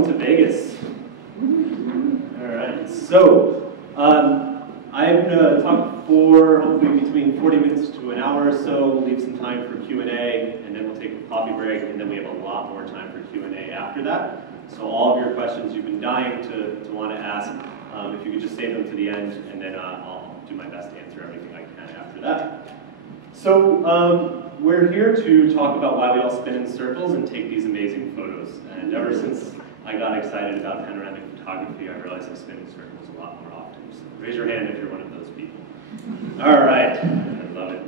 welcome to Vegas. All right, so I'm going to talk for hopefully between 40 minutes to an hour or so, leave some time for Q&A, and then we'll take a coffee break, and then we have a lot more time for Q&A after that. So all of your questions you've been dying to want to ask, if you could just save them to the end, and then I'll do my best to answer everything I can after that. So we're here to talk about why we all spin in circles and take these amazing photos. And ever since I got excited about panoramic photography, I realized I spin in circles a lot more often. So raise your hand if you're one of those people. All right, I love it.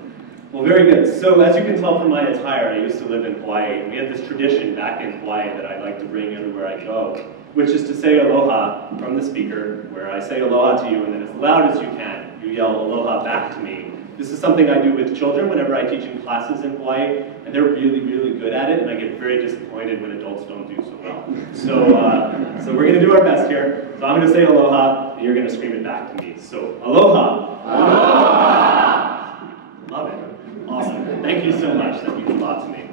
Well, very good. So as you can tell from my attire, I used to live in Hawaii, and we had this tradition back in Hawaii that I like to bring everywhere I go, which is to say aloha from the speaker, where I say aloha to you, and then as loud as you can, you yell aloha back to me. This is something I do with children whenever I teach in classes in Hawaii, and they're really, really good at it, and I get very disappointed when adults don't do so well. So we're going to do our best here. So I'm going to say aloha, and you're going to scream it back to me. So aloha. Aloha. Love it. Awesome. Thank you so much. That means a lot to me.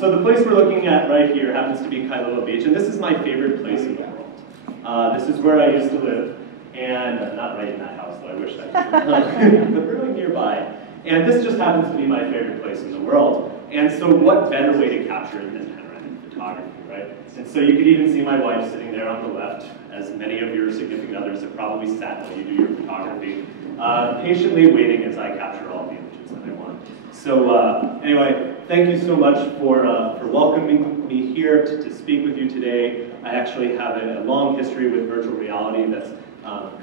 So the place we're looking at right here happens to be Kailua Beach, and this is my favorite place in the world. This is where I used to live, and not right in that house, though I wish I could, but really nearby. And this just happens to be my favorite place in the world. And so what better way to capture it than panoramic photography, right? And so you could even see my wife sitting there on the left, as many of your significant others have probably sat while you do your photography, patiently waiting as I capture all the images that I want. So anyway, thank you so much for welcoming me here to speak with you today. I actually have a long history with virtual reality that's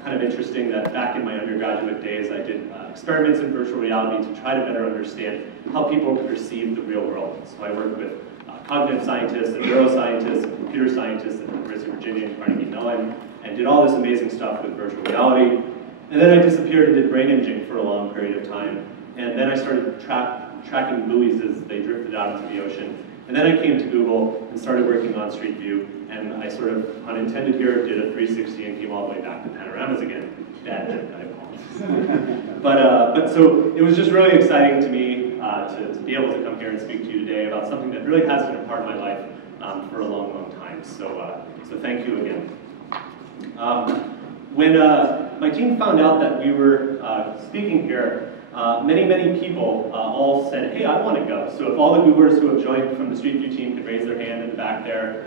kind of interesting. That back in my undergraduate days, I did experiments in virtual reality to try to better understand how people perceive the real world. So I worked with cognitive scientists and neuroscientists and computer scientists at the University of Virginia and Carnegie Mellon, and did all this amazing stuff with virtual reality. And then I disappeared and did brain imaging for a long period of time. And then I started tracking buoys as they drifted out into the ocean. And then I came to Google and started working on Street View. And I sort of, unintended here, did a 360 and came all the way back to panoramas again. Bad joke, I apologize. But so it was just really exciting to me to be able to come here and speak to you today about something that really has been a part of my life for a long, long time. So thank you again. When my team found out that we were speaking here, many people all said, hey, I want to go. So if all the Googlers who have joined from the Street View team could raise their hand in the back there.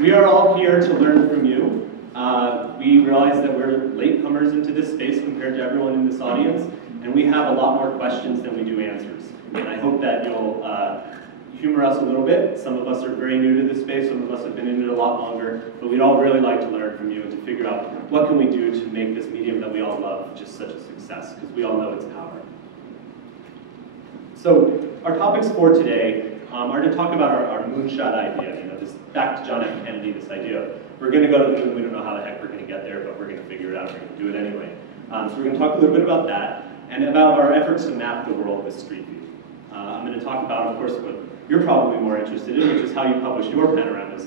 We are all here to learn from you. We realize that we're latecomers into this space compared to everyone in this audience, and we have a lot more questions than we do answers. And I hope that you'll humor us a little bit. Some of us are very new to this space, some of us have been in it a lot longer, but we'd all really like to learn from you and to figure out what can we do to make this medium that we all love just such a success, because we all know its power. So our topics for today are to talk about our moonshot idea, this back to John F. Kennedy, this idea of we're going to go to the moon, we don't know how the heck we're going to get there, but we're going to figure it out, we're going to do it anyway. So we're going to talk a little bit about that, and about our efforts to map the world with Street View. I'm going to talk about, of course, what you're probably more interested in, which is how you publish your panoramas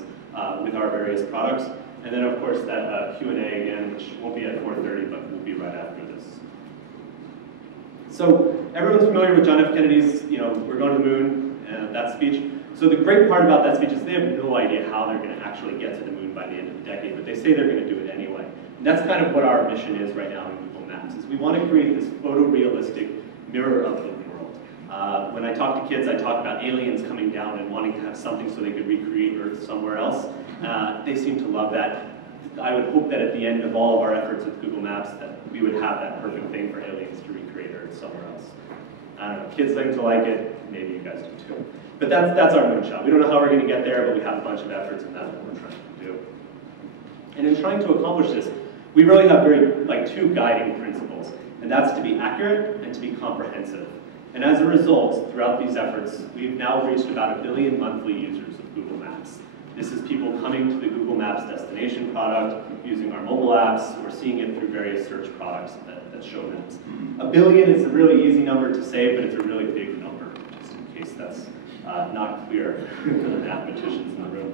with our various products. And then, of course, that Q&A again, which won't be at 4:30, but will be right after this. So everyone's familiar with John F. Kennedy's, we're going to the moon, that speech. So the great part about that speech is they have no idea how they're going to actually get to the moon by the end of the decade, but they say they're going to do it anyway. And that's kind of what our mission is right now in Google Maps, is we want to create this photorealistic mirror of the world. When I talk to kids, I talk about aliens coming down and wanting to have something so they could recreate Earth somewhere else. They seem to love that. I would hope that at the end of all of our efforts with Google Maps that we would have that perfect thing for aliens to recreate Earth somewhere else. I don't know, kids seem to like it, maybe you guys do too. But that's our moonshot. We don't know how we're going to get there, but we have a bunch of efforts and that's what we're trying to do. And in trying to accomplish this, we really have two guiding principles, and that's to be accurate and to be comprehensive. And as a result, throughout these efforts, we've now reached about 1 billion monthly users of Google Maps. This is people coming to the Google Maps destination product, using our mobile apps, or seeing it through various search products that show maps. 1 billion is a really easy number to say, but it's a really big number, just in case that's not clear to the mathematicians in the room.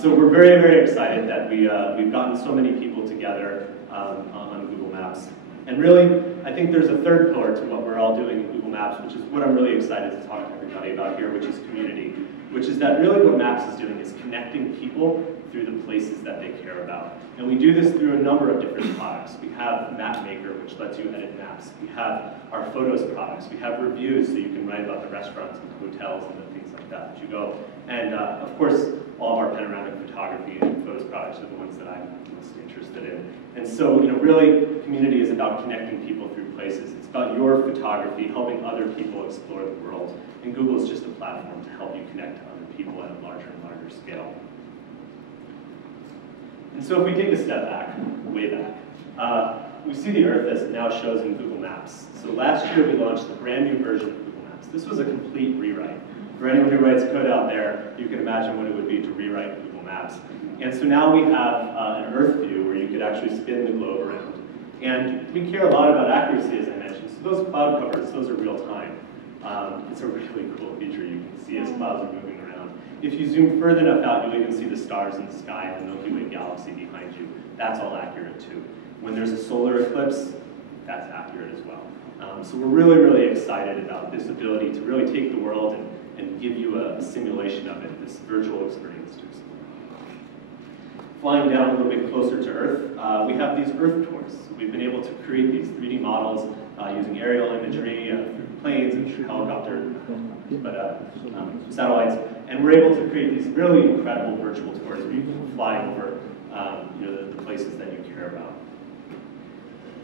So we're very, very excited that we've gotten so many people together on Google Maps. And really, I think there's a third pillar to what we're all doing in Google Maps, which is what I'm really excited to talk to everybody about here, which is community. Which is that really what Maps is doing is connecting people through the places that they care about. And we do this through a number of different products. We have Map Maker, which lets you edit maps. We have our Photos products. We have reviews, so you can write about the restaurants and the hotels and the things like that you go. And of course, all of our panoramic photography and Photos products are the ones that I'm most interested in. And so, really, community is about connecting people through places. It's about your photography helping other people explore the world. And Google is just a platform to help you connect to other people at a larger and larger scale. And so if we take a step back, way back, we see the Earth as it now shows in Google Maps. So last year we launched a brand new version of Google Maps. This was a complete rewrite. For anyone who writes code out there, you can imagine what it would be to rewrite Google Maps. And so now we have an Earth view where you could actually spin the globe around. And we care a lot about accuracy, as I mentioned. So those cloud covers, those are real time. It's a really cool feature you can see as clouds are moving around. If you zoom further enough out, you'll even see the stars in the sky and the Milky Way galaxy behind you. That's all accurate too. When there's a solar eclipse, that's accurate as well. So we're really, really excited about this ability to really take the world and give you a simulation of it, this virtual experience to explore. Flying down a little bit closer to Earth, we have these Earth tours. So we've been able to create these 3D models using aerial imagery, planes and helicopter, satellites, and we're able to create these really incredible virtual tours where you can fly over the places that you care about.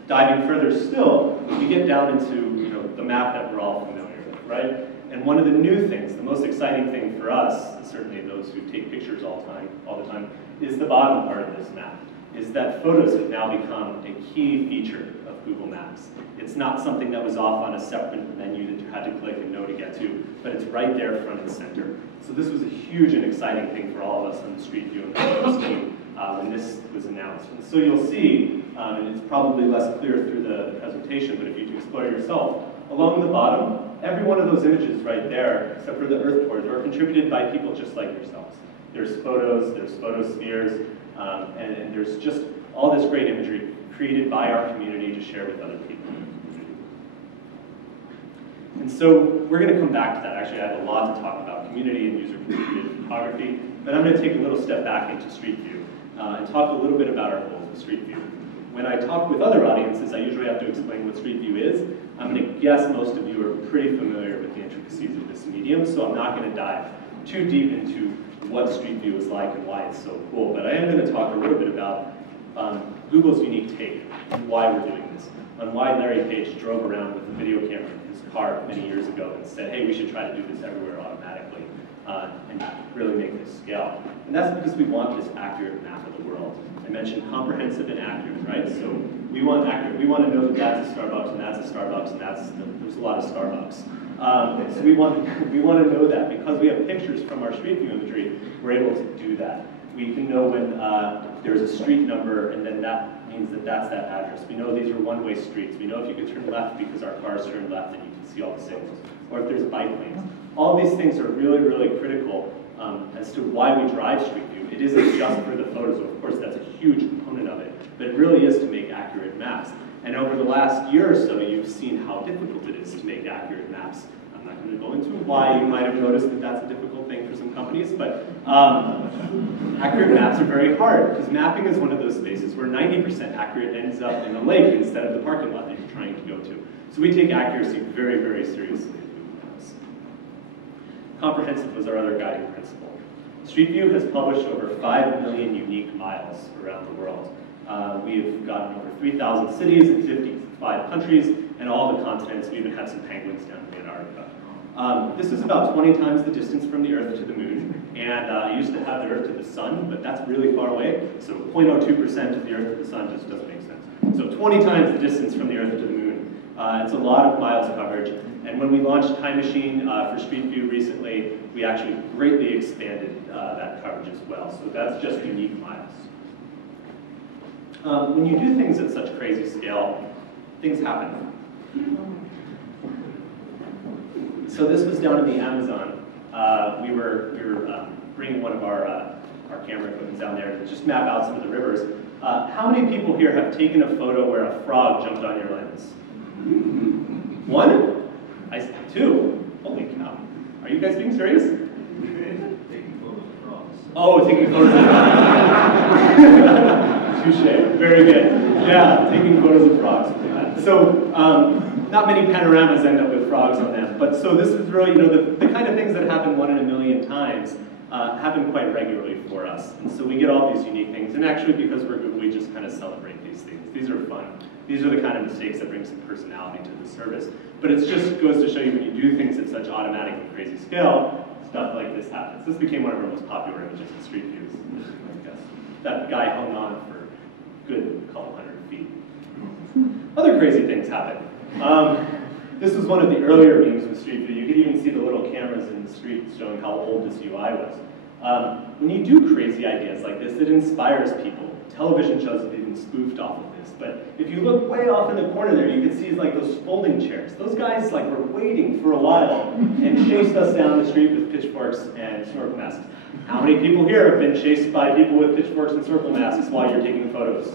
Diving further still, we get down into the map that we're all familiar with, right? And one of the new things, the most exciting thing for us, certainly those who take pictures all the time, is the bottom part of this map, is that photos have now become a key feature of Google Maps. It's not something that was off on a separate menu that you had to click and know to get to, but it's right there front and center. So this was a huge and exciting thing for all of us on the Street View and the Photos team when this was announced. And so you'll see, and it's probably less clear through the presentation, but if you explore yourself, along the bottom, every one of those images right there, except for the Earth tours, are contributed by people just like yourselves. There's photos, there's photospheres, and there's just all this great imagery created by our community to share with other people. And so we're going to come back to that. Actually, I have a lot to talk about community and user-created photography, but I'm going to take a little step back into Street View and talk a little bit about our goals with Street View. When I talk with other audiences, I usually have to explain what Street View is. I'm going to guess most of you are pretty familiar with the intricacies of this medium, so I'm not going to dive too deep into what Street View is like and why it's so cool, but I am going to talk a little bit about Google's unique take and why we're doing this, on why Larry Page drove around with a video camera in his car many years ago and said, hey, we should try to do this everywhere automatically and really make this scale. And that's because we want this accurate map of the world. I mentioned comprehensive and accurate, right? So we want accurate. We want to know that that's a Starbucks and that's a Starbucks and there's a lot of Starbucks. So we want to know that because we have pictures from our Street View imagery, we're able to do that. We can know when there's a street number and then that means that that's that address. We know these are one-way streets. We know if you can turn left because our cars turn left and you can see all the signals. Or if there's bike lanes. All these things are really, really critical as to why we drive Street View. It isn't just for the photos, of course that's a huge component of it, but it really is to make accurate maps. And over the last year or so, you've seen how difficult it is to make accurate maps. I'm not going to go into why. You might have noticed that that's a difficult thing for some companies, but accurate maps are very hard because mapping is one of those spaces where 90% accurate ends up in a lake instead of the parking lot that you're trying to go to. So we take accuracy very, very seriously in Google Maps. Comprehensive was our other guiding principle. Street View has published over 5 million unique miles around the world. We've gotten over 3,000 cities in 55 countries and all the continents. We even had some penguins down in Antarctica. This is about 20 times the distance from the Earth to the Moon, and I used to have the Earth to the Sun, but that's really far away, so 0.02% of the Earth to the Sun just doesn't make sense. So 20 times the distance from the Earth to the Moon. It's a lot of miles coverage, and when we launched Time Machine for Street View recently, we actually greatly expanded that coverage as well, so that's just unique miles. When you do things at such crazy scale, things happen. So this was down in the Amazon. We were bringing one of our our camera equipment's down there to just map out some of the rivers. How many people here have taken a photo where a frog jumped on your lens? One? Two? Holy cow. Are you guys being serious? Taking photos of frogs. Oh, taking photos of frogs. Touche. Very good. Yeah, taking photos of frogs. So, not many panoramas end up with frogs on them. But so this is really, the kind of things that happen 1 in a million times happen quite regularly for us. And so we get all these unique things. And actually, because we're Google, we just kind of celebrate these things. These are fun. These are the kind of mistakes that bring some personality to the service. But it just goes to show you when you do things at such automatic and crazy scale, stuff like this happens. This became one of our most popular images in Street Views. I guess that guy hung on for a good couple hundred feet. Other crazy things happen. This was one of the earlier memes with Street View. You could even see the little cameras in the street showing how old this UI was. When you do crazy ideas like this, it inspires people. Television shows have even spoofed off of this. But if you look way off in the corner there, you can see like those folding chairs. Those guys like were waiting for a while and chased us down the street with pitchforks and snorkel masks. How many people here have been chased by people with pitchforks and snorkel masks while you're taking photos?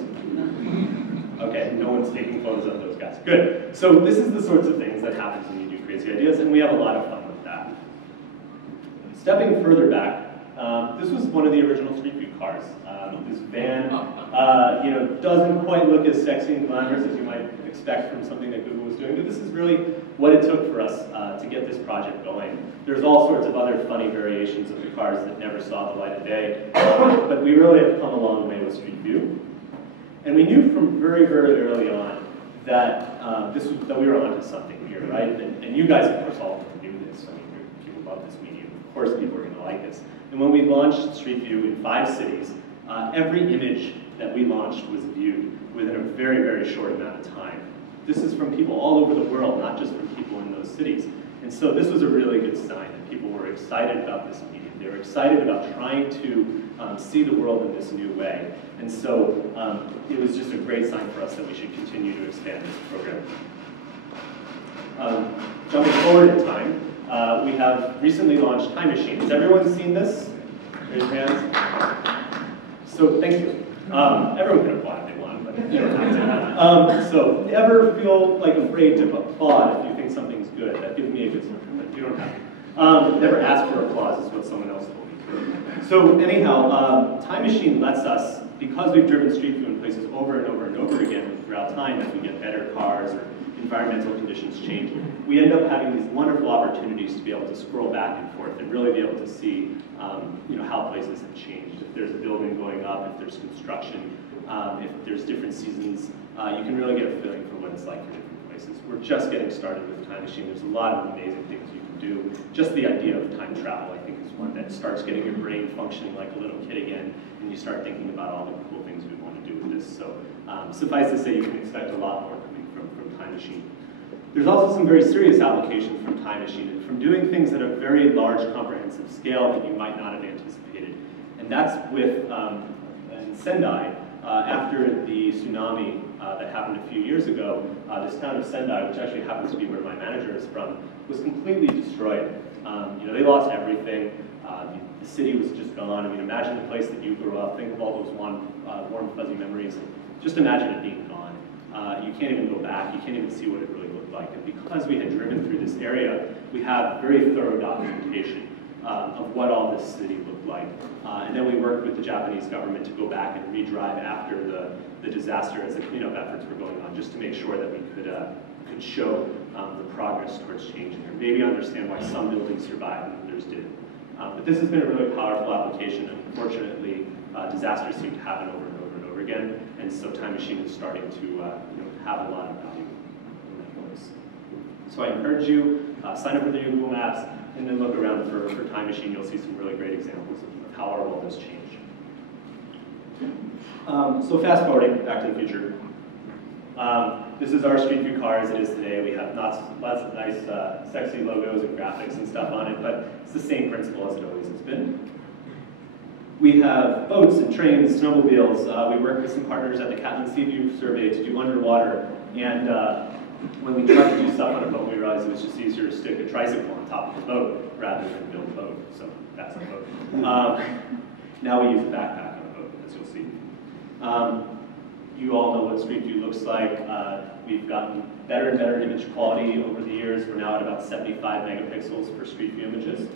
Okay, no one's taking photos of those guys. Good. So this is the sorts of things that happens when you do crazy ideas, and we have a lot of fun with that. Stepping further back, this was one of the original Street View cars. This van, doesn't quite look as sexy and glamorous as you might expect from something that Google was doing, but this is really what it took for us to get this project going. There's all sorts of other funny variations of the cars that never saw the light of day, but we really have come a long way with Street View. And we knew from very, very early on that that we were onto something here, right? And you guys, of course, all knew this. I mean, people love this medium. Of course, people are going to like this. And when we launched Street View in 5 cities, every image that we launched was viewed within a very, very short amount of time. This is from people all over the world, not just from people in those cities. And so this was a really good sign that people were excited about this medium. They were excited about trying to see the world in this new way. And so it was just a great sign for us that we should continue to expand this program. Jumping forward in time, we have recently launched Time Machine. Has everyone seen this? Raise your hands. So thank you. Everyone can applaud if they want, but you don't have to. So ever feel like afraid to applaud if you think something's good? That gives me a good sign, but you don't have to. Never ask for applause is what someone else told me. So anyhow, Time Machine lets us, because we've driven Street View in places over and over and over again throughout time, as we get better cars or environmental conditions change, we end up having these wonderful opportunities to be able to scroll back and forth and really be able to see how places have changed. If there's a building going up, if there's construction, if there's different seasons, you can really get a feeling for what it's like for different places. We're just getting started with Time Machine. There's a lot of amazing things you can do. Just the idea of time travel, I think, is one that starts getting your brain functioning like a little kid again, and you start thinking about all the cool things we want to do with this. So suffice to say, you can expect a lot more coming from Time Machine. There's also some very serious applications from Time Machine, and from doing things at a very large, comprehensive scale that you might not have anticipated. And that's with in Sendai, after the tsunami that happened a few years ago, this town of Sendai, which actually happens to be where my manager is from, was completely destroyed. They lost everything. The city was just gone. I mean, imagine the place that you grew up. Think of all those warm, fuzzy memories. Just imagine it being gone. You can't even go back. You can't even see what it really looked like. And because we had driven through this area, we have very thorough documentation of what all this city looked like. And then we worked with the Japanese government to go back and redrive after the disaster as the cleanup efforts were going on, just to make sure that we could show the progress towards change here. Maybe understand why some buildings survived and others didn't. But this has been a really powerful application, and unfortunately, disasters seem to happen over and over and over again, and so Time Machine is starting to have a lot of value in that place. So I encourage you, sign up for the new Google Maps, and then look around for Time Machine. You'll see some really great examples of how our world has changed. So fast forwarding, back to the future. This is our Street View car as it is today. We have lots of nice, sexy logos and graphics and stuff on it, but it's the same principle as it always has been. We have boats and trains, snowmobiles. We work with some partners at the Captain Sea View Survey to do underwater, and when we tried to do stuff on a boat, we realized it was just easier to stick a tricycle on top of the boat rather than build a boat, so that's a boat. Now we use a backpack on a boat, as you'll see. You all know what Street View looks like. We've gotten better and better image quality over the years. We're now at about 75 megapixels for Street View images.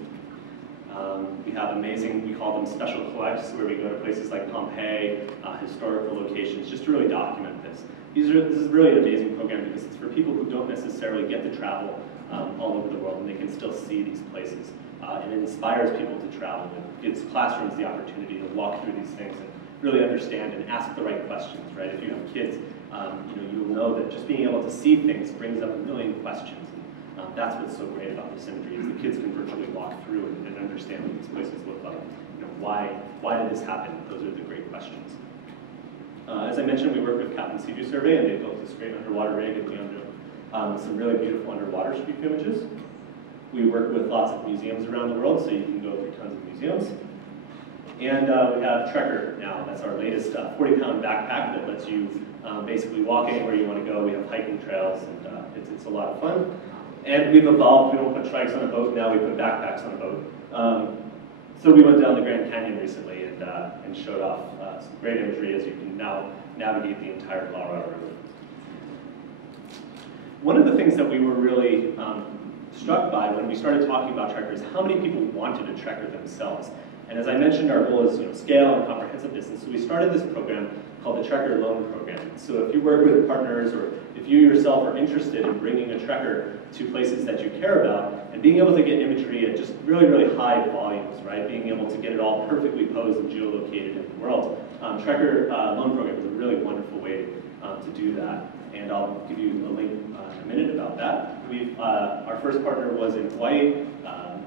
We have amazing, we call them special collects, where we go to places like Pompeii, historical locations, just to really document this. This is really an amazing program because it's for people who don't necessarily get to travel all over the world, and they can still see these places. And it inspires people to travel. It gives classrooms the opportunity to walk through these things and really understand and ask the right questions, right? If you have kids, you'll know that just being able to see things brings up a million questions. And, that's what's so great about this imagery, is the kids can virtually walk through and understand what these places look like. Why did this happen? Those are the great questions. As I mentioned, we work with Captain Sea-View Survey, and they built this great underwater rig and some really beautiful underwater street view images. We work with lots of museums around the world, so you can go through tons of museums. And we have Trekker now. That's our latest 40-pound backpack that lets you basically walk anywhere you want to go. We have hiking trails, and it's a lot of fun. And we've evolved. We don't put trikes on a boat now. We put backpacks on a boat. So we went down the Grand Canyon recently and showed off some great imagery as you can now navigate the entire Colorado River. One of the things that we were really struck by when we started talking about Trekker is how many people wanted a Trekker themselves. And as I mentioned, our goal is scale and comprehensiveness. And so we started this program called the Trekker Loan Program. So if you work with partners, or if you yourself are interested in bringing a Trekker to places that you care about, and being able to get imagery at just really, really high volumes, right? Being able to get it all perfectly posed and geolocated in the world, Trekker Loan Program is a really wonderful way to do that. And I'll give you a link in a minute about that. Our first partner was in Hawaii,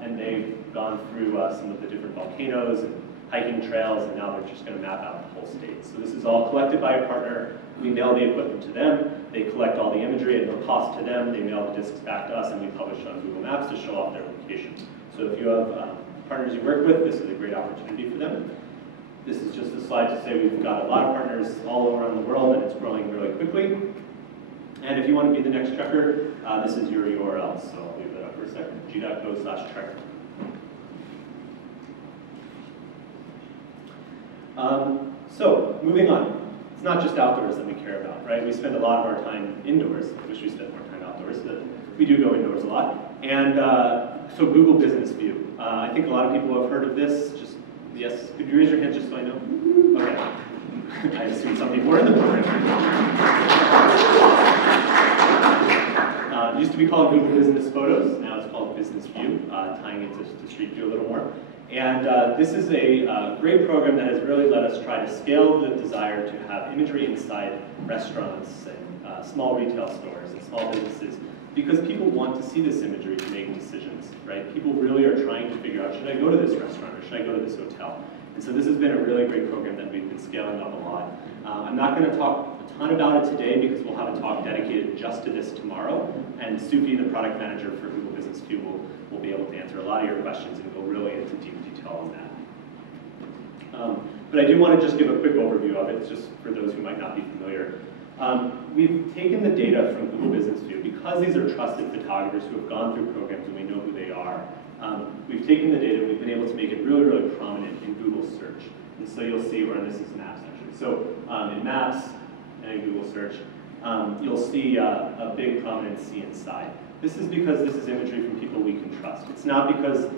and they've gone through some of the different volcanoes and hiking trails, and now they're just going to map out the whole state. So this is all collected by a partner. We mail the equipment to them. They collect all the imagery at no cost to them. They mail the discs back to us, and we publish on Google Maps to show off their location. So if you have partners you work with, this is a great opportunity for them. This is just a slide to say we've got a lot of partners all around the world, and it's growing really quickly. And if you want to be the next Trekker, this is your URL. So I'll leave that up for a second, g.go/Trekker. So moving on, it's not just outdoors that we care about, right? We spend a lot of our time indoors. I wish we spent more time outdoors, but we do go indoors a lot. And so Google Business View. I think a lot of people have heard of this. Just, yes, could you raise your hand just so I know? Okay. I assume some people are in the program. It used to be called Google Business Photos. Now it's called Business View, tying it to Street View a little more. And this is a great program that has really let us try to scale the desire to have imagery inside restaurants and small retail stores and small businesses, because people want to see this imagery to make decisions, right? People really are trying to figure out, should I go to this restaurant or should I go to this hotel? And so this has been a really great program that we've been scaling up a lot. I'm not going to talk a ton about it today because we'll have a talk dedicated just to this tomorrow, and Sufi, the product manager for Google Business View, will be able to answer a lot of your questions and go really into deep detail on that. But I do want to just give a quick overview of it, just for those who might not be familiar. We've taken the data from Google Business View because these are trusted photographers who have gone through programs and we know who they are. We've taken the data and we've been able to make it really, really prominent in Google search. And so you'll see, or this is Maps actually. So in Maps and in Google search, you'll see a big prominency inside. This is because this is imagery from people we can trust. It's not because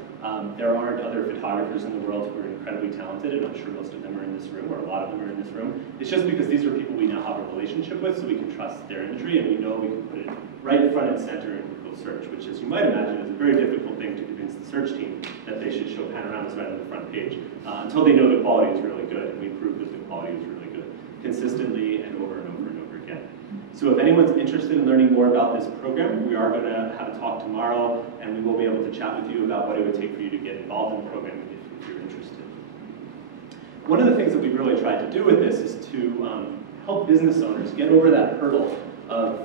there aren't other photographers in the world who are incredibly talented, and I'm sure most of them are in this room, or a lot of them are in this room. It's just because these are people we now have a relationship with, so we can trust their imagery, and we know we can put it right front and center in Google search, which, as you might imagine, is a very difficult thing to convince the search team that they should show panoramas right on the front page, until they know the quality is really good, and we prove that the quality is really good, consistently and over and over and over again. So if anyone's interested in learning more about this program, we are going to have a talk tomorrow, and we will be able to chat with you about what it would take for you to get involved in the program if you're interested. One of the things that we've really tried to do with this is to help business owners get over that hurdle of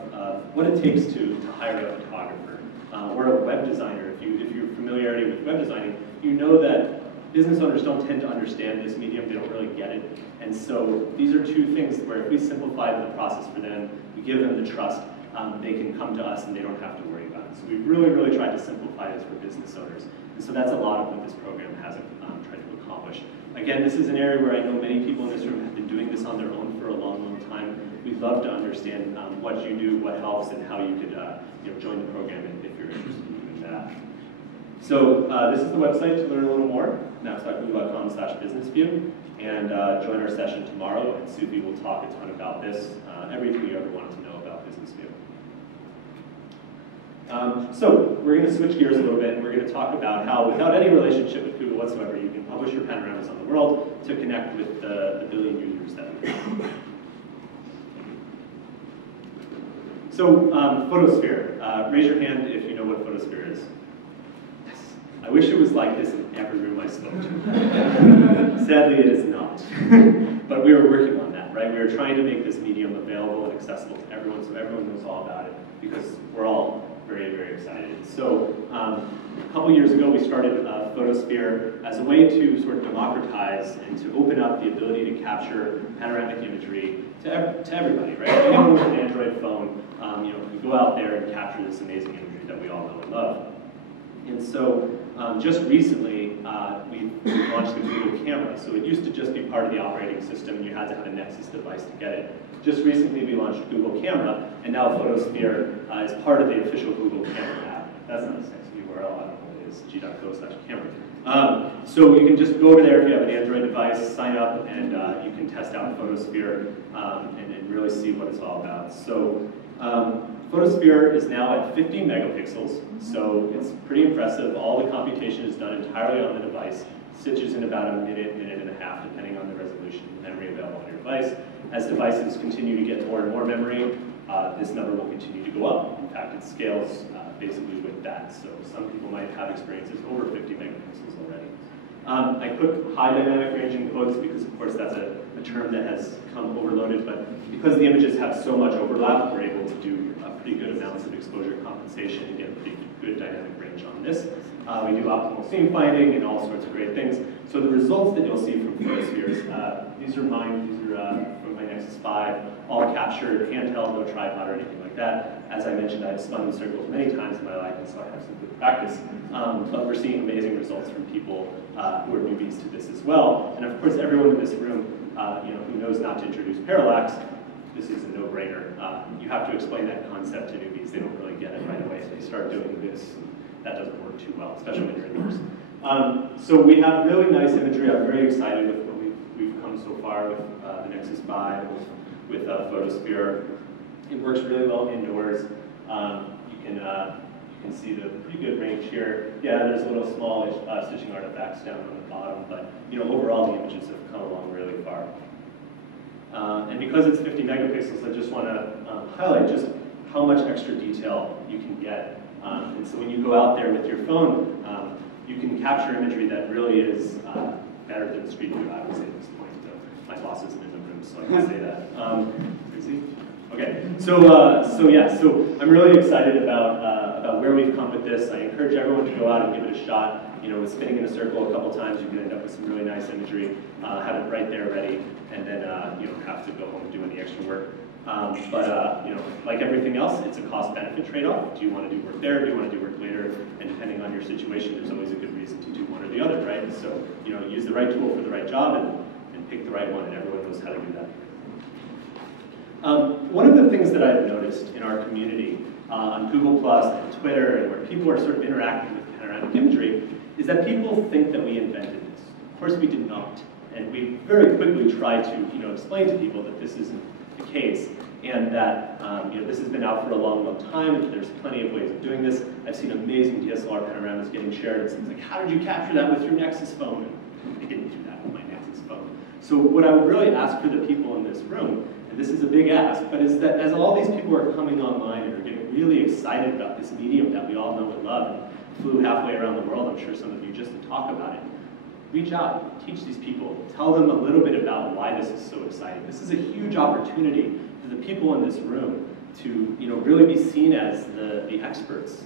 what it takes to hire a photographer or a web designer. If you're familiar with web designing, you know that business owners don't tend to understand this medium, they don't really get it. And so these are two things where if we simplify the process for them, we give them the trust, they can come to us and they don't have to worry about it. So we've really, really tried to simplify this for business owners. And so that's a lot of what this program has tried to accomplish. Again, this is an area where I know many people in this room have been doing this on their own for a long, long time. We'd love to understand what you do, what helps, and how you could join the program if you're interested in doing that. So this is the website to learn a little more, maps.google.com/businessview, and join our session tomorrow, and Sufi will talk a ton about this, everything you ever wanted to know about Business View. So we're going to switch gears a little bit, and we're going to talk about how, without any relationship with Google whatsoever, you can publish your panoramas on the world to connect with the billion users that we have. So Photosphere, raise your hand if you know what Photosphere is. Yes. I wish it was like this in every room I spoke to. Sadly, it is not. But we were working on that, right? We were trying to make this medium available and accessible to everyone so everyone knows all about it, because we're all very, very excited. So a couple years ago, we started Photosphere as a way to sort of democratize and to open up the ability to capture panoramic imagery to everybody, right? Anyone with an Android phone, can go out there and capture this amazing imagery that we all know and love. And so just recently, we launched the Google camera. So it used to just be part of the operating system, and you had to have a Nexus device to get it. Just recently, we launched Google Camera, and now Photosphere is part of the official Google Camera app. That's not a sexy URL, I don't know what it is, g.co/camera. So you can just go over there if you have an Android device, sign up, and you can test out Photosphere and really see what it's all about. So Photosphere is now at 50 megapixels, so it's pretty impressive. All the computation is done entirely on the device. Stitches in about a minute, minute and a half, depending on the resolution and memory available on your device. As devices continue to get more and more memory, this number will continue to go up. In fact, it scales basically with that. So some people might have experiences over 50 megapixels already. I put high dynamic range in quotes because, of course, that's a term that has come overloaded, but because the images have so much overlap, we're able to do pretty good amounts of exposure compensation and get pretty good dynamic range on this. We do optimal scene finding and all sorts of great things. So the results that you'll see from Photospheres, these are mine, these are from my Nexus 5, all captured, handheld, no tripod or anything like that. As I mentioned, I've spun in circles many times in my life, and so I have some good practice. But we're seeing amazing results from people who are newbies to this as well. And of course, everyone in this room who knows not to introduce parallax, this is a no-brainer. You have to explain that concept to newbies. They don't really get it right away. So they start doing this. That doesn't work too well, especially when you're indoors. So we have really nice imagery. I'm very excited with what we've come so far with the Nexus 5, with Photosphere. It works really well indoors. You can see the pretty good range here. Yeah, there's a little small stitching artifacts down on the bottom, but overall the images have come along really far. And because it's 50 megapixels, I just want to highlight just how much extra detail you can get. And so when you go out there with your phone, you can capture imagery that really is better than Street View, I would say at this point. My boss isn't in the room, so I can say that. Crazy? Okay, so I'm really excited about where we've come with this. I encourage everyone to go out and give it a shot. With spinning in a circle a couple times, you can end up with some really nice imagery. Have it right there ready, and then you don't have to go home and do any extra work. Like everything else, it's a cost-benefit trade-off. Do you want to do work there? Do you want to do work later? And depending on your situation, there's always a good reason to do one or the other, right? So, use the right tool for the right job and pick the right one, and everyone knows how to do that. One of the things that I've noticed in our community on Google Plus and Twitter, and where people are sort of interacting with panoramic imagery, is that people think that we invented this. Of course, we did not, and we very quickly tried to, explain to people that this isn't the case, and that this has been out for a long, long time. There's plenty of ways of doing this. I've seen amazing DSLR panoramas getting shared. It seems like, how did you capture that with your Nexus phone? And I didn't do that with my Nexus phone. So what I would really ask for the people in this room, and this is a big ask, but is that as all these people are coming online and are getting really excited about this medium that we all know and love, and flew halfway around the world, I'm sure some of you just to talk about it, reach out, teach these people, tell them a little bit about why this is so exciting. This is a huge opportunity for the people in this room to really be seen as the experts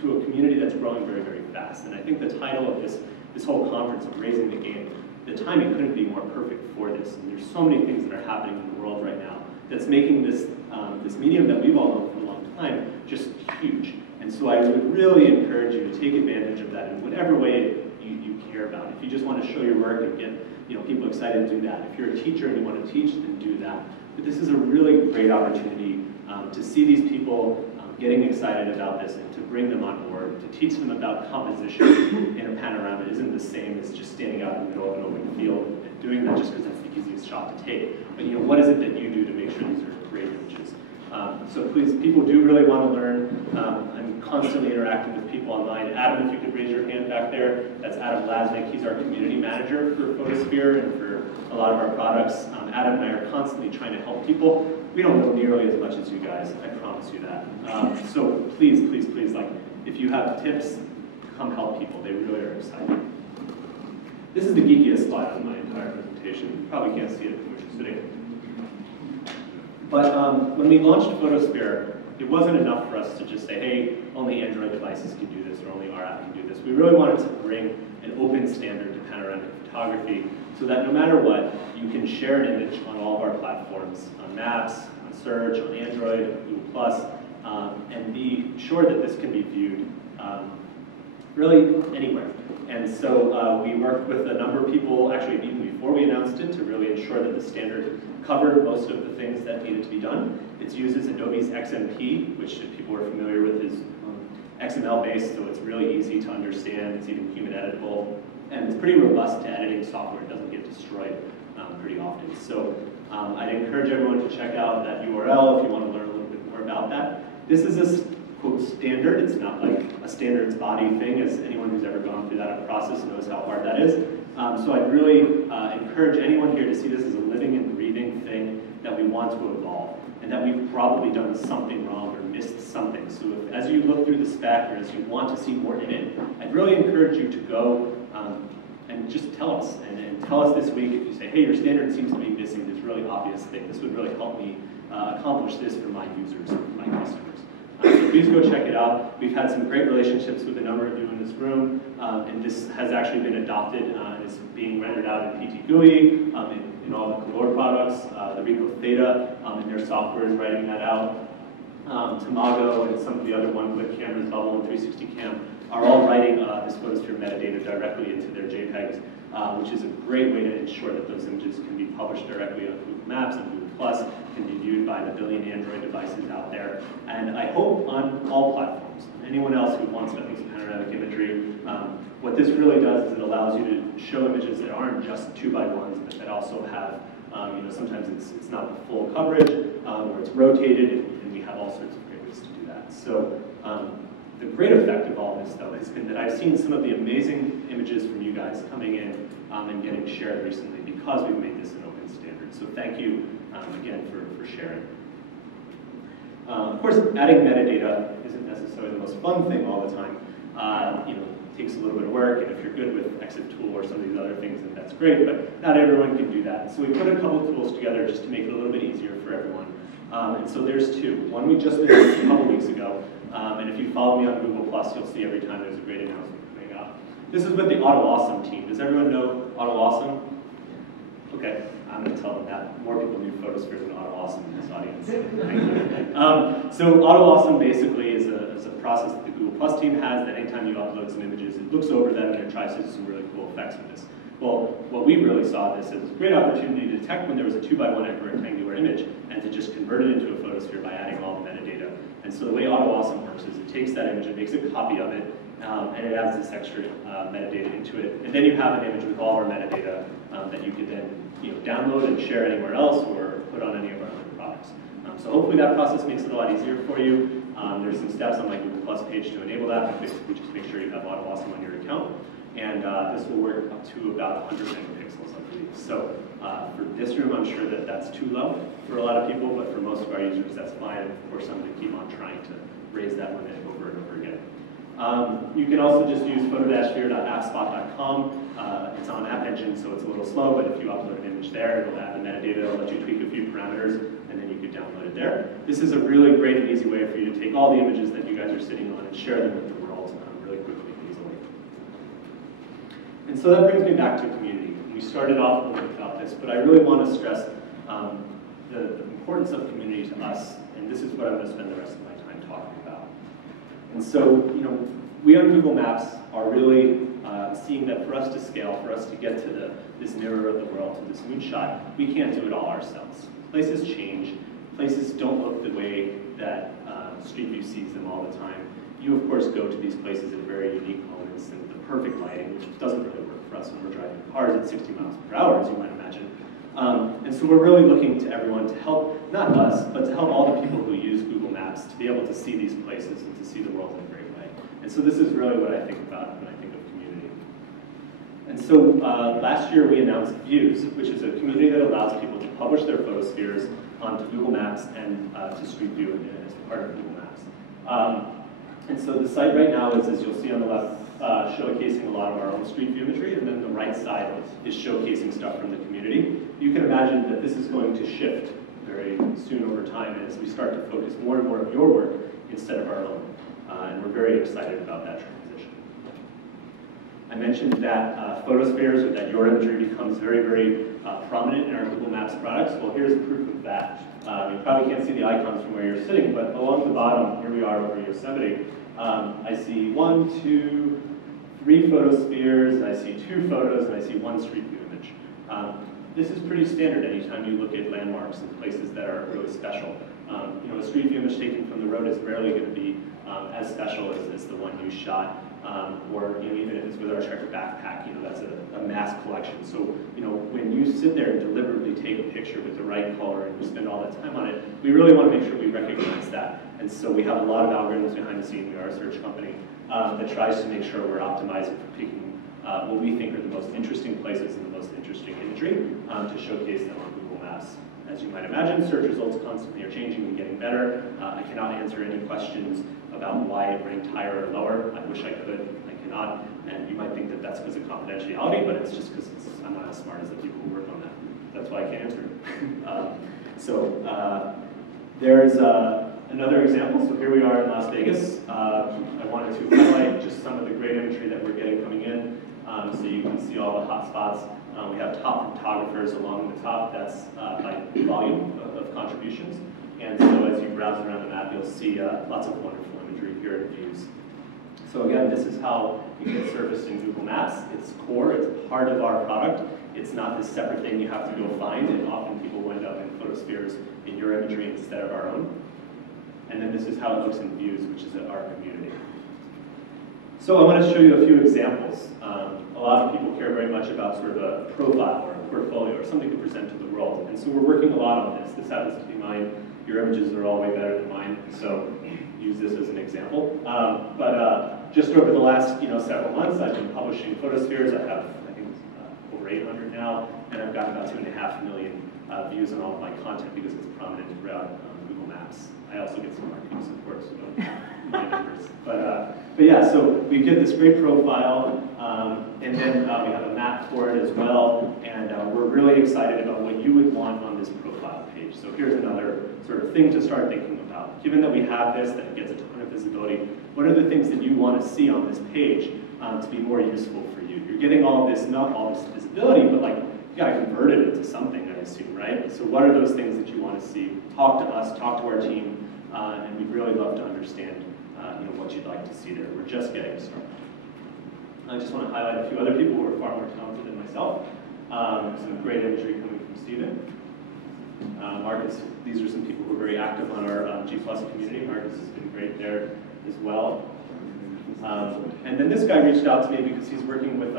to a community that's growing very, very fast. And I think the title of this whole conference of Raising the Game, the timing couldn't be more perfect for this. And there's so many things that are happening in the world right now that's making this medium that we've all known for a long time just huge. And so I would really encourage you to take advantage of that in whatever way you can. hear about. If you just want to show your work and get people excited, do that. If you're a teacher and you want to teach, then do that. But this is a really great opportunity to see these people getting excited about this and to bring them on board, to teach them about composition in a panorama isn't the same as just standing out in the middle of an open field and doing that just because that's the easiest shot to take. But what is it that you do to make sure these are great images? So please, people do really want to learn. I'm constantly interacting with people online. Adam, if you could raise your hand back there, that's Adam Lasnik. He's our community manager for Photosphere and for a lot of our products. Adam and I are constantly trying to help people. We don't know nearly as much as you guys, I promise you that. So please, please, please, if you have tips, come help people. They really are excited. This is the geekiest slide of my entire presentation. You probably can't see it from where you're sitting. But when we launched Photosphere, it wasn't enough for us to just say, hey, only Android devices can do this, or only our app can do this. We really wanted to bring an open standard to panoramic photography so that no matter what, you can share an image on all of our platforms, on Maps, on Search, on Android, on Google+, and be sure that this can be viewed really anywhere. And so we worked with a number of people, actually even before we announced it, to really ensure that the standard covered most of the things that needed to be done. It uses Adobe's XMP, which if people are familiar with is XML-based, so it's really easy to understand. It's even human editable, and it's pretty robust to editing software. It doesn't get destroyed pretty often. So I'd encourage everyone to check out that URL if you want to learn a little bit more about that. This is a quote standard. It's not like a standards body thing, as anyone who's ever gone through that process knows how hard that is. So I'd really encourage anyone here to see this as a living and breathing thing that we want to evolve, and that we've probably done something wrong or missed something. So as you look through the spec or as you want to see more in it, I'd really encourage you to go and just tell us, and tell us this week if you say, hey, your standard seems to be missing this really obvious thing. This would really help me accomplish this for my users, for my customers. So please go check it out. We've had some great relationships with a number of you in this room, and this has actually been adopted and is being rendered out in PT GUI, in all the Color products. The Rico Theta in their software is writing that out. Tamago and some of the other one-click cameras, Bubble and 360 Cam, are all writing this Photosphere metadata directly into their JPEGs, which is a great way to ensure that those images can be published directly on Google Maps and Google+, can be viewed by the billion Android devices out there, and I hope on all platforms. Anyone else who wants to make some panoramic imagery, what this really does is it allows you to show images that aren't just 2x1s, but that also have, sometimes it's not the full coverage, or it's rotated, and we have all sorts of great ways to do that. So the great effect of all this, though, has been that I've seen some of the amazing images from you guys coming in and getting shared recently because we've made this an open standard. So thank you again for sharing. Of course, adding metadata isn't necessarily the most fun thing all the time. It takes a little bit of work, and if you're good with Exif Tool or some of these other things, then that's great, but not everyone can do that. So we put a couple of tools together just to make it a little bit easier for everyone. And so there's two. One we just announced a couple weeks ago, and if you follow me on Google+, you'll see every time there's a great announcement coming out. This is with the Auto Awesome team. Does everyone know Auto Awesome? Okay, I'm going to tell them that. More people knew Photosphere than Auto Awesome in this audience. So Auto Awesome basically is a process that the Google+ team has that anytime you upload some images, it looks over them and it tries to do some really cool effects with this. Well, what we really saw this as a great opportunity to detect when there was a 2x1 rectangular image and to just convert it into a photosphere by adding all the metadata. And so the way Auto Awesome works is it takes that image and makes a copy of it, and it adds this extra metadata into it. And then you have an image with all of our metadata that you could then download and share anywhere else or put on any of our other products. So hopefully that process makes it a lot easier for you. There's some steps on my Google+ page to enable that. Basically, just make sure you have Auto Awesome on your account. And this will work up to about 100 megapixels, I believe. So for this room, I'm sure that that's too low for a lot of people, but for most of our users, that's fine. And of course, I'm going to keep on trying to raise that limit over and over again. You can also just use photo-sphere.appspot.com. It's on App Engine, so it's a little slow, but if you upload an image there, it'll add the metadata, it'll let you tweak a few parameters, and then you can download it there. This is a really great and easy way for you to take all the images that you guys are sitting on and share them with the world really quickly and easily. And so that brings me back to community. We started off a little bit about this, but I really want to stress the importance of community to us, and this is what I'm going to spend the rest of my time talking about. And so, we on Google Maps are really seeing that for us to scale, for us to get to this mirror of the world, to this moonshot, we can't do it all ourselves. Places change. Places don't look the way that Street View sees them all the time. You, of course, go to these places at very unique moments and the perfect lighting, which doesn't really work for us when we're driving cars at 60 miles per hour, as you might imagine. And so we're really looking to everyone to help, not us, but to help all the people who use Google Maps to be able to see these places and to see the world in a great way. And so this is really what I think about when I think of community. And so last year we announced Views, which is a community that allows people to publish their photospheres onto Google Maps and to Street View as part of Google Maps. And so the site right now is, as you'll see on the left, showcasing a lot of our own Street View imagery, and then the right side is showcasing stuff from the community. You can imagine that this is going to shift very soon over time as we start to focus more and more of your work instead of our own. And we're very excited about that transition. I mentioned that photospheres, or that your imagery becomes very, very prominent in our Google Maps products. Well, here's proof of that. You probably can't see the icons from where you're sitting, but along the bottom, here we are over Yosemite. I see 1, 2, 3 photospheres, and I see 2 photos, and I see 1 Street View image. This is pretty standard anytime you look at landmarks and places that are really special. You know, a Street View image taken from the road is rarely going to be as special as the one you shot. Or you know, even if it's with our Trekker backpack, you know, that's a mass collection. So you know, when you sit there and deliberately take a picture with the right color and you spend all that time on it, we really want to make sure we recognize that. And so we have a lot of algorithms behind the scenes. We are a search company that tries to make sure we're optimizing for picking what we think are the most interesting places and the most interesting imagery to showcase them on Google Maps. As you might imagine, search results constantly are changing and getting better. I cannot answer any questions about why it ranked higher or lower. I wish I could, I cannot. And you might think that that's because of confidentiality, but it's just because I'm not as smart as the people who work on that. That's why I can't answer it. There's another example. So here we are in Las Vegas. I wanted to highlight just some of the great imagery that we're getting coming in. So you can see all the hot spots. We have top photographers along the top. That's by volume of contributions. And so as you browse around the map, you'll see lots of wonderful imagery here in Views. So again, this is how it gets surfaced in Google Maps. It's core, it's part of our product. It's not this separate thing you have to go find, and often people wind up in photospheres in your imagery instead of our own. And then this is how it looks in Views, which is our community. So I want to show you a few examples. A lot of people care very much about sort of a profile or a portfolio or something to present to the world. And so we're working a lot on this. This happens to be mine. Your images are all way better than mine, so use this as an example. Just over the last several months, I've been publishing photospheres. I have, I think, over 800 now, and I've got about 2.5 million views on all of my content because it's prominent throughout Google Maps. I also get some marketing support, so don't mind numbers. But yeah, so we get this great profile, and then we have a map for it as well, and we're really excited about what you would want on this profile page. So here's another sort of thing to start thinking about. Given that we have this, that it gets a ton of visibility, what are the things that you want to see on this page to be more useful for you? You're getting all this, not all this visibility, but like, you got to convert it into something, I assume, right? So what are those things that you want to see? Talk to us, talk to our team, and we'd really love to understand what you'd like to see there. We're just getting started. I just want to highlight a few other people who are far more talented than myself. Some great imagery coming from Stephen. Marcus, these are some people who are very active on our G+ community. Marcus has been great there as well. And then this guy reached out to me because he's working with,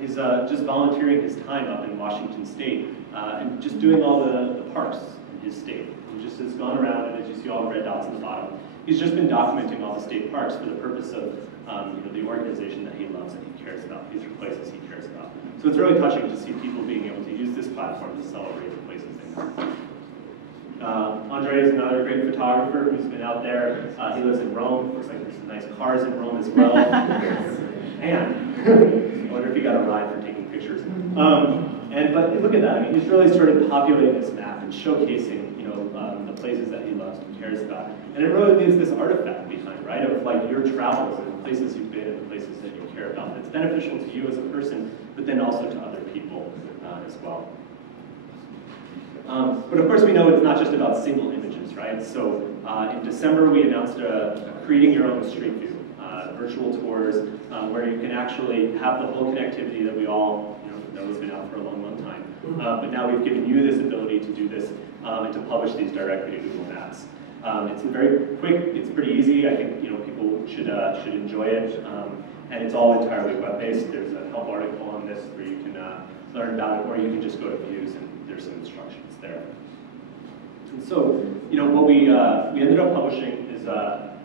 he's just volunteering his time up in Washington State and just doing all the parks in his state. He just has gone around, and as you see all the red dots on the bottom, he's just been documenting all the state parks for the purpose of the organization that he loves and he cares about. These are places he cares about. So it's really touching to see people being able to use this platform to celebrate the places they know. Andre is another great photographer who's been out there. He lives in Rome. Looks like there's some nice cars in Rome as well. And I wonder if he got a ride for taking pictures. But look at that. I mean, he's really sort of populating this map and showcasing, the places that he loves and cares about. And it really leaves this artifact behind, right, of like your travels and the places you've been and the places that you care about. It's beneficial to you as a person, but then also to other people as well. But of course, we know it's not just about single images, right? So in December, we announced a Creating Your Own Street View virtual tours, where you can actually have the whole connectivity that we all know has been out for a long, long time. But now we've given you this ability to do this and to publish these directly to Google Maps. It's very quick, it's pretty easy. I think people should enjoy it. And it's all entirely web-based. There's a help article on this where you can learn about it, or you can just go to views and there's some instructions there. And so, what we ended up publishing is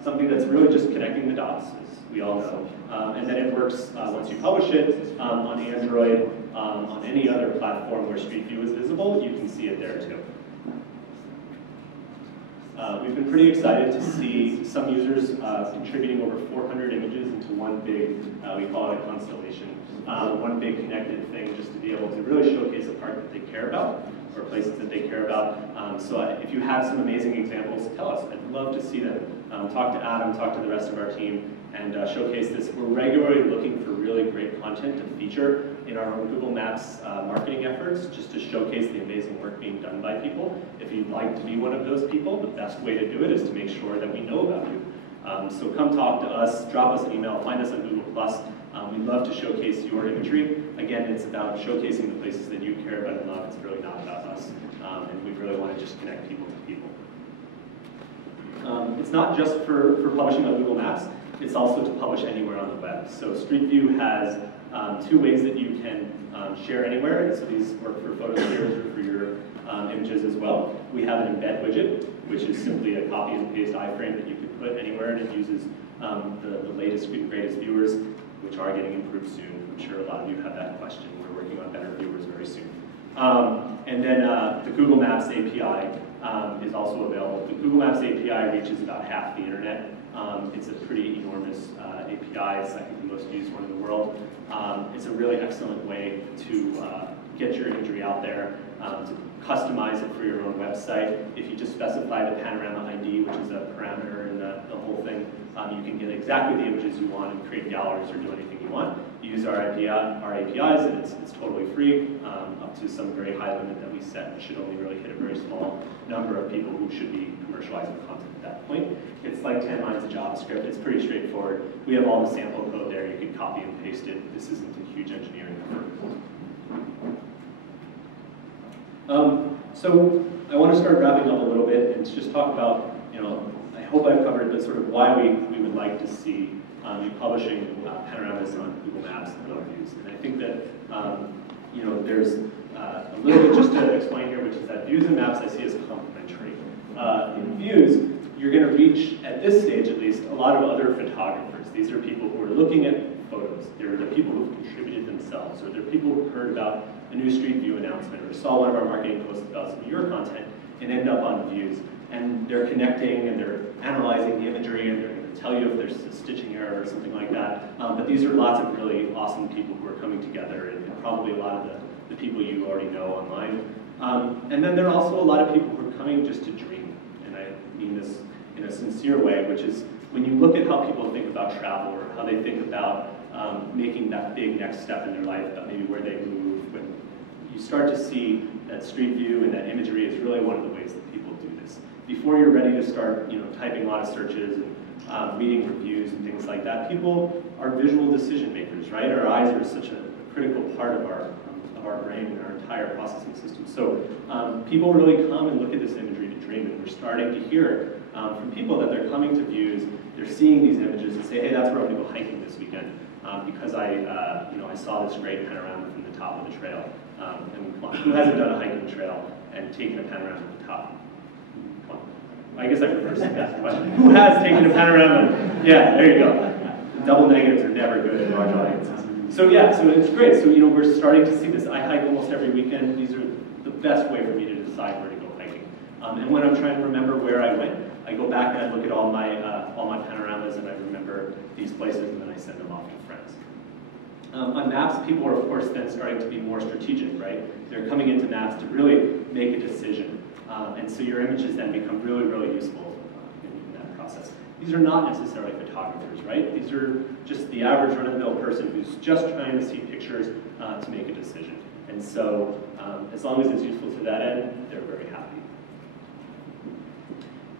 something that's really just connecting the dots, as we all know. And then it works once you publish it on Android, on any other platform where Street View is visible, you can see it there too. We've been pretty excited to see some users contributing over 400 images into one big, we call it a constellation, one big connected thing, just to be able to really showcase a part that they care about, or places that they care about. So if you have some amazing examples, tell us. I'd love to see them. Talk to Adam, talk to the rest of our team, and showcase this. We're regularly looking for really great content to feature in our own Google Maps marketing efforts, just to showcase the amazing work being done by people. If you'd like to be one of those people, the best way to do it is to make sure that we know about you. So come talk to us, drop us an email, find us on Google+. We'd love to showcase your imagery. Again, it's about showcasing the places that you care about and love. It's really not about us. And we really want to just connect people to people. It's not just for publishing on Google Maps. It's also to publish anywhere on the web. So Street View has two ways that you can share anywhere. So these work for Photosphere or for your images as well. We have an embed widget, which is simply a copy and paste iframe that you can put anywhere, and it uses the latest and greatest viewers, which are getting improved soon. I'm sure a lot of you have that question. We're working on better viewers very soon. And then the Google Maps API is also available. The Google Maps API reaches about half the internet. It's a pretty enormous API. It's, I think, the most used one in the world. It's a really excellent way to get your imagery out there, to customize it for your own website. If you just specify the panorama ID, which is a parameter in the whole thing, you can get exactly the images you want and create galleries or do anything you want. You use our APIs, and it's totally free, up to some very high limit that we set. It should only really hit a very small number of people who should be commercializing content at that point. It's like 10 lines of JavaScript. It's pretty straightforward. We have all the sample code there. You can copy and paste it. This isn't a huge engineering effort. So I want to start wrapping up a little bit and just talk about, I hope I've covered the sort of why we would like to see you publishing panoramas on Google Maps and other views. And I think that, there's a little bit just to explain here, which is that views and maps I see as complementary. In views, you're going to reach, at this stage at least, a lot of other photographers. These are people who are looking at photos. They're the people who've contributed themselves, or they're people who heard about a new Street View announcement, or saw one of our marketing posts about some of your content, and end up on views. And they're connecting, and they're analyzing the imagery, and they're going to tell you if there's a stitching error or something like that. But these are lots of really awesome people who are coming together, and probably a lot of the people you already know online. And then there are also a lot of people who are coming just to dream, and I mean this in a sincere way, which is when you look at how people think about travel, or how they think about making that big next step in their life, maybe where they move, when you start to see that Street View and that imagery is really one of the ways that people do this. Before you're ready to start, typing a lot of searches and reading reviews and things like that, people are visual decision makers, right? Our eyes are such a critical part of our brain and our entire processing system. So people really come and look at this imagery to dream, and we're starting to hear from people that they're coming to views, they're seeing these images and say, hey, that's where I'm going to go hiking this weekend because I saw this great panorama from the top of the trail. And who hasn't done a hiking trail and taken a panorama at the top? I guess I reversed that question. Who has taken a panorama? Yeah, there you go. Double negatives are never good in large audiences. So yeah, so it's great. So we're starting to see this. I hike almost every weekend. These are the best way for me to decide where to go hiking. And when I'm trying to remember where I went, I go back and I look at all my panoramas, and I remember these places, and then I send them off to friends. On maps, people are of course then starting to be more strategic, right? They're coming into maps to really make a decision. And so your images then become really, really useful in that process. These are not necessarily photographers, right? These are just the average run-of-the-mill person who's just trying to see pictures to make a decision. And so as long as it's useful to that end, they're very happy.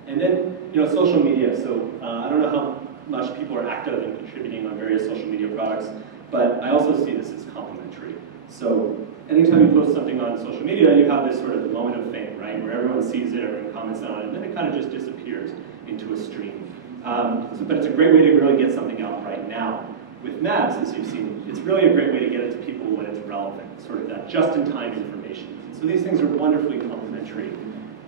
And then, social media. So I don't know much people are active and contributing on various social media products, but I also see this as complementary. So anytime you post something on social media, you have this sort of moment of fame, right, where everyone sees it, everyone comments on it, and then it kind of just disappears into a stream. But it's a great way to really get something out right now. With maps, as you've seen, it's really a great way to get it to people when it's relevant, sort of that just-in-time information. So these things are wonderfully complementary.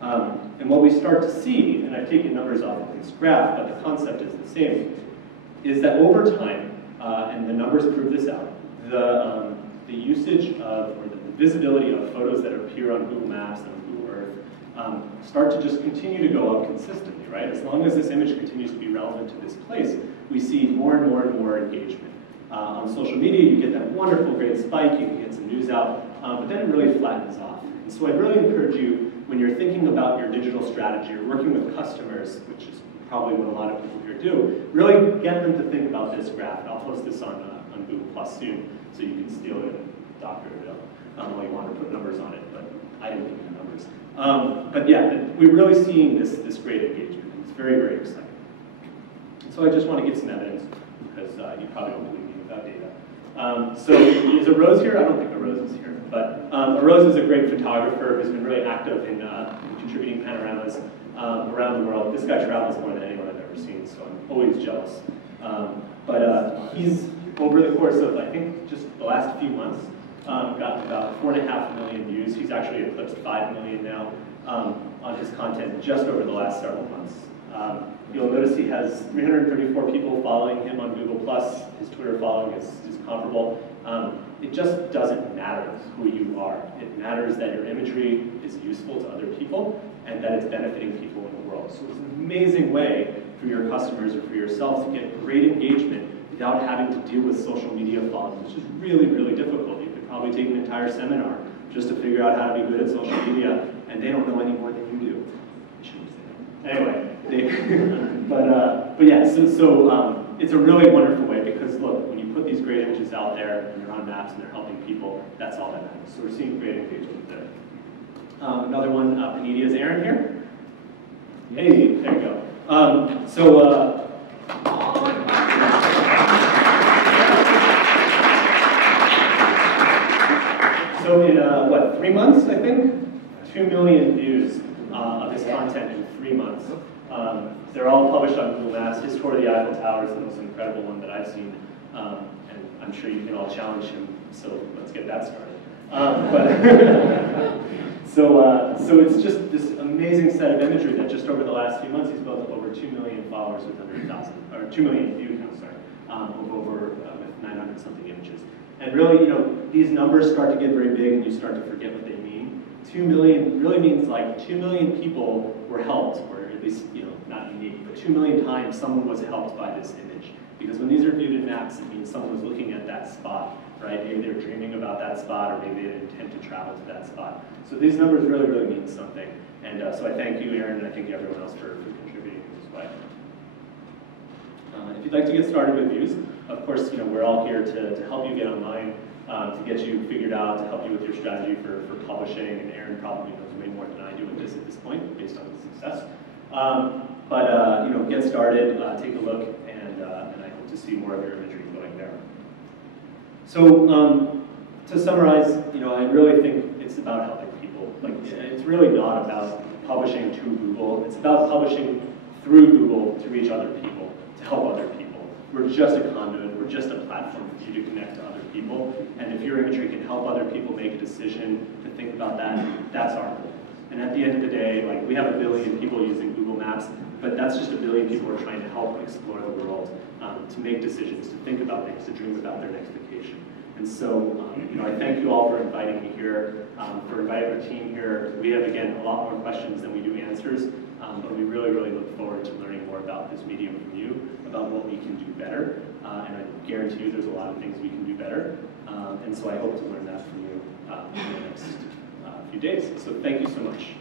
And what we start to see, and I've taken numbers off of this graph, but the concept is the same, is that over time, and the numbers prove this out, the usage of, or the visibility of photos that appear on Google Maps and Google Earth start to just continue to go up consistently, right? As long as this image continues to be relevant to this place, we see more and more and more engagement. On social media, you get that wonderful, great spike, you can get some news out, but then it really flattens off. And so I really encourage you, when you're thinking about your digital strategy or working with customers, which is probably what a lot of people here do, really get them to think about this graph. And I'll post this on Google Plus soon, so you can steal it and doctor it up while you want to put numbers on it, but I didn't give you the numbers. But yeah, we're really seeing this great engagement. It's very, very exciting. So I just want to give some evidence, because you probably don't believe me without data. So is a Rose here? I don't think a Rose is here. But a Rose is a great photographer who's been really active in contributing panoramas around the world. This guy travels more than anyone I've ever seen, so I'm always jealous. But he's, over the course of, I think, just the last few months, gotten about 4.5 million views. He's actually eclipsed 5 million now on his content just over the last several months. You'll notice he has 334 people following him on Google+. His Twitter following is comparable. It just doesn't matter who you are. It matters that your imagery is useful to other people and that it's benefiting people in the world. So it's an amazing way for your customers or for yourself to get great engagement without having to deal with social media following, which is really, really difficult. You could probably take an entire seminar just to figure out how to be good at social media, and they don't know any more than you do. I shouldn't say that. Anyway, but yeah, so it's a really wonderful way, because look, when you put these great images out there and they're on maps and they're helping people, that's all that matters. So we're seeing great engagement there. Another one, Panita, is Aaron here? Hey, there you go. So in, what, 3 months, I think? 2 million views of his content in 3 months. They're all published on Google Maps. His tour of the Eiffel Tower is the most incredible one that I've seen. And I'm sure you can all challenge him, so let's get that started. So it's just this amazing set of imagery that just over the last few months, he's built up over 2 million followers with 100,000, or 2 million views, I'm sorry, with 900 something images. And really, you know, these numbers start to get very big and you start to forget what they mean. 2 million really means like 2 million people were helped, or at least, you know, not unique, but 2 million times someone was helped by this image. Because when these are viewed in maps, it means someone was looking at that spot, right? Maybe they're dreaming about that spot, or maybe they intend to travel to that spot. So these numbers really, really mean something. And so I thank you, Aaron, and I thank everyone else for contributing in this way. If you'd like to get started with views, of course, you know, we're all here to help you get online, to get you figured out, to help you with your strategy for publishing, and Aaron probably knows way more than I do with this at this point, based on his success. You know, get started, take a look, and I hope to see more of your imagery going there. So to summarize, you know, I really think it's about helping people. Like, it's really not about publishing to Google. It's about publishing through Google to reach other people, to help other people. We're just a conduit. We're just a platform for you to connect to other people. And if your imagery can help other people make a decision to think about that, that's our goal. And at the end of the day, like, we have 1 billion people using Google Maps, but that's just 1 billion people who are trying to help explore the world, to make decisions, to think about things, to dream about their next vacation. And so, you know, I thank you all for inviting me here, for inviting our team here. We have, again, a lot more questions than we do answers, but we really, really look forward to learning more about this medium from you, about what we can do better. And I guarantee you there's a lot of things we can do better. And so I hope to learn that from you in the next few days. So thank you so much.